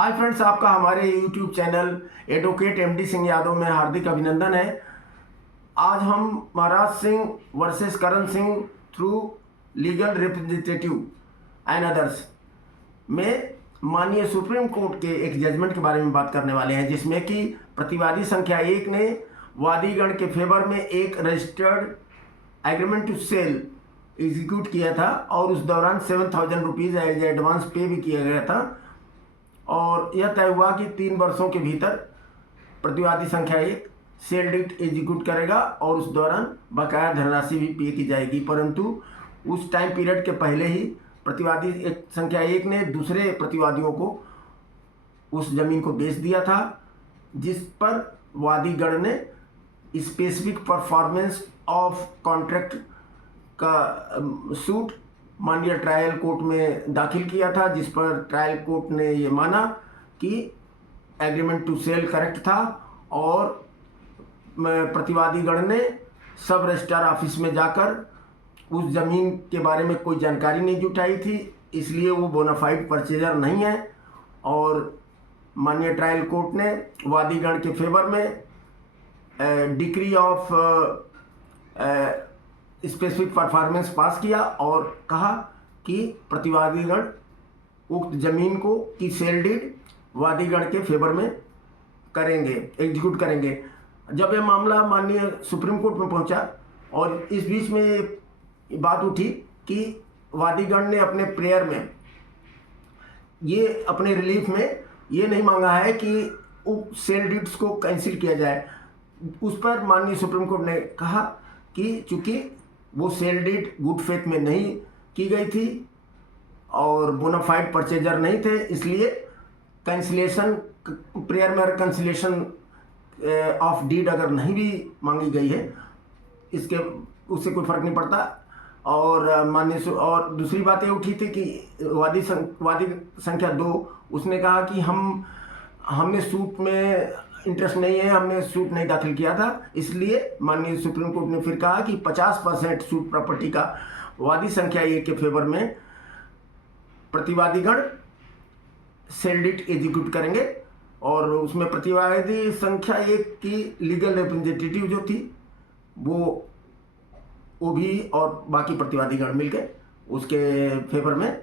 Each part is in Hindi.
हाय फ्रेंड्स, आपका हमारे YouTube channel advocate MD Singh Yadav में हार्दिक अभिनंदन है। आज हम Maharaj Singh versus Karan Singh through legal representative and others में माननीय सुप्रीम कोर्ट के एक जजमेंट के बारे में बात करने वाले हैं, जिसमें कि प्रतिवादी संख्या 1 ने वादीगण के फेवर में एक registered agreement to sell execute किया था और उस दौरान 7,000 रुपीज़ एज एडवांस पे भी किया गया था और यह तय हुआ कि 3 वर्षों के भीतर प्रतिवादी संख्या 1 सेल डीड एग्जीक्यूट करेगा और उस दौरान बकाया धनराशि भी पे की जाएगी। परंतु उस टाइम पीरियड के पहले ही प्रतिवादी संख्या 1 ने दूसरे प्रतिवादियों को उस ज़मीन को बेच दिया था, जिस पर वादीगण ने स्पेसिफिक परफॉर्मेंस ऑफ कॉन्ट्रैक्ट का सूट माननीय ट्रायल कोर्ट में दाखिल किया था, जिस पर ट्रायल कोर्ट ने ये माना कि एग्रीमेंट टू सेल करेक्ट था और प्रतिवादीगण ने सब रजिस्ट्रार ऑफिस में जाकर उस ज़मीन के बारे में कोई जानकारी नहीं जुटाई थी, इसलिए वो बोनाफाइड परचेजर नहीं है और माननीय ट्रायल कोर्ट ने वादीगण के फेवर में डिक्री ऑफ स्पेसिफिक परफॉर्मेंस पास किया और कहा कि प्रतिवादीगण उक्त जमीन को की सेल डीड वादीगण के फेवर में करेंगे, एग्जीक्यूट करेंगे। जब यह मामला माननीय सुप्रीम कोर्ट में पहुंचा और इस बीच में बात उठी कि वादीगण ने अपने प्रेयर में ये अपने रिलीफ में ये नहीं मांगा है कि उक्त सेल डीड्स को कैंसिल किया जाए। उस पर माननीय सुप्रीम कोर्ट ने कहा कि चूँकि वो सेल डीड गुड फेथ में नहीं की गई थी और बोनाफाइड परचेजर नहीं थे, इसलिए कैंसिलेशन प्रेयर में कैंसिलेशन ऑफ डीड अगर नहीं भी मांगी गई है इसके उससे कोई फर्क नहीं पड़ता। और माननीय और दूसरी बात ये उठी थी कि वादी संख्या 2 उसने कहा कि हमने सूट में इंटरेस्ट नहीं है, हमने सूट नहीं दाखिल किया था, इसलिए माननीय सुप्रीम कोर्ट ने फिर कहा कि 50% सूट प्रॉपर्टी का वादी संख्या 1 के फेवर में प्रतिवादीगण सेल डीड एग्जीक्यूट करेंगे और उसमें प्रतिवादी संख्या 1 की लीगल रिप्रेजेंटेटिव जो थी वो भी और बाकी प्रतिवादीगण मिलकर उसके फेवर में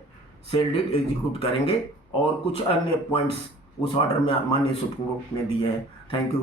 सेल डीड एग्जीक्यूट करेंगे और कुछ अन्य पॉइंट्स उस ऑर्डर में माननीय सुप्रीम कोर्ट ने दिए हैं। Thank you.